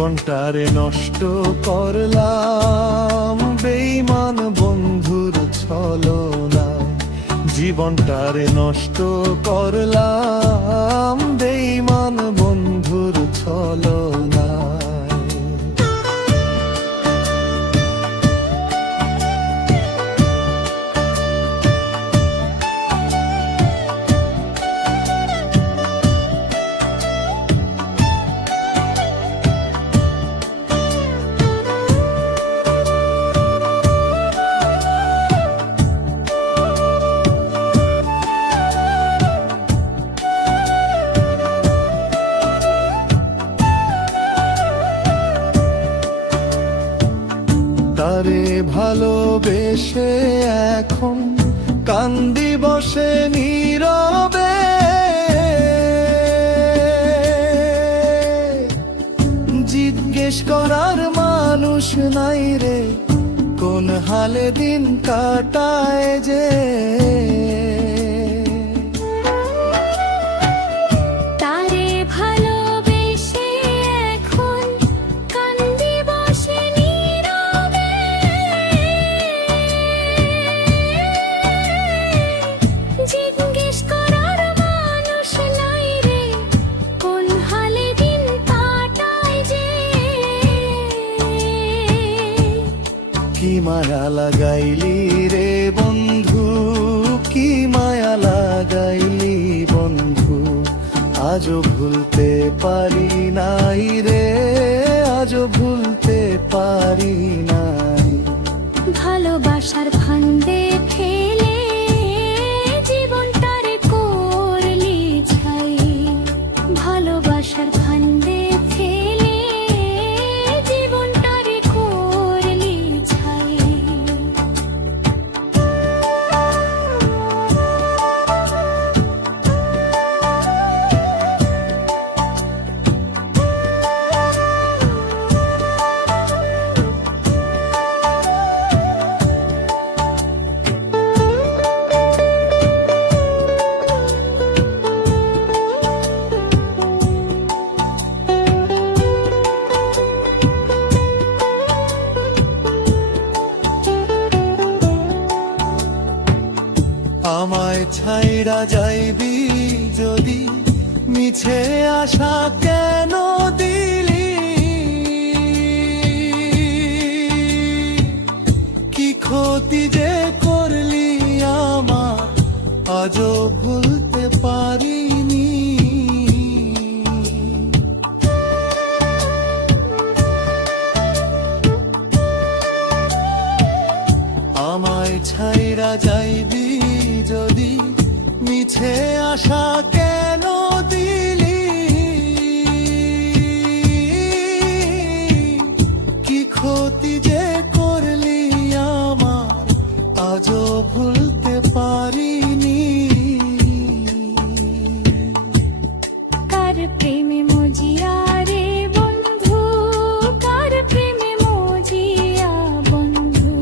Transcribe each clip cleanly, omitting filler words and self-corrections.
জীবনটারে নষ্ট করলাম বেঈমান বন্ধুর ছলনা। জীবনটারে নষ্ট করলাম বেঈমান বন্ধুর ছলনা। তারে ভালোবেসে এখন কান্দি বসে নীরবে। জিজ্ঞেস করার মানুষ নাই রে, কোন হালে দিন কাটায় যে। কি মায়া লাগাইলি রে বন্ধু, কি মায়া লাগাইলি বন্ধু, আজও ভুলতে পারি নাই রে, আজও ভুলতে পারি নাই। ভালোবাসার ফান্দে ফেলে জীবনটারে করলি ছাই। ভালোবাসার ফান্দে ফেলে জীবনটারে করলি ছাই। আমায় ছাইড়া যাইবি যদি, মিছে আশা কেন দিলি? কি ক্ষতি যে করলি আমার, আজও ভুলতে পারিনি। আমায় ছাইড়া যাইবি যদি, মিছে আশা কেন দিলি? কি ক্ষতি যে করলি আমার, আজও ভুলতে পারিনি। কার প্রেমে মজিয়া রে বন্ধু, কার প্রেমে মজিয়া বন্ধু,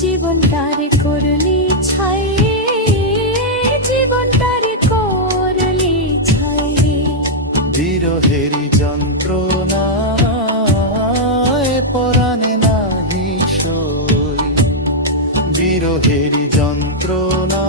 জীবনটারে করলি ছাই। বিরহেরি যন্ত্রণায় পরাণে নাহি সই, বিরহেরি যন্ত্রণা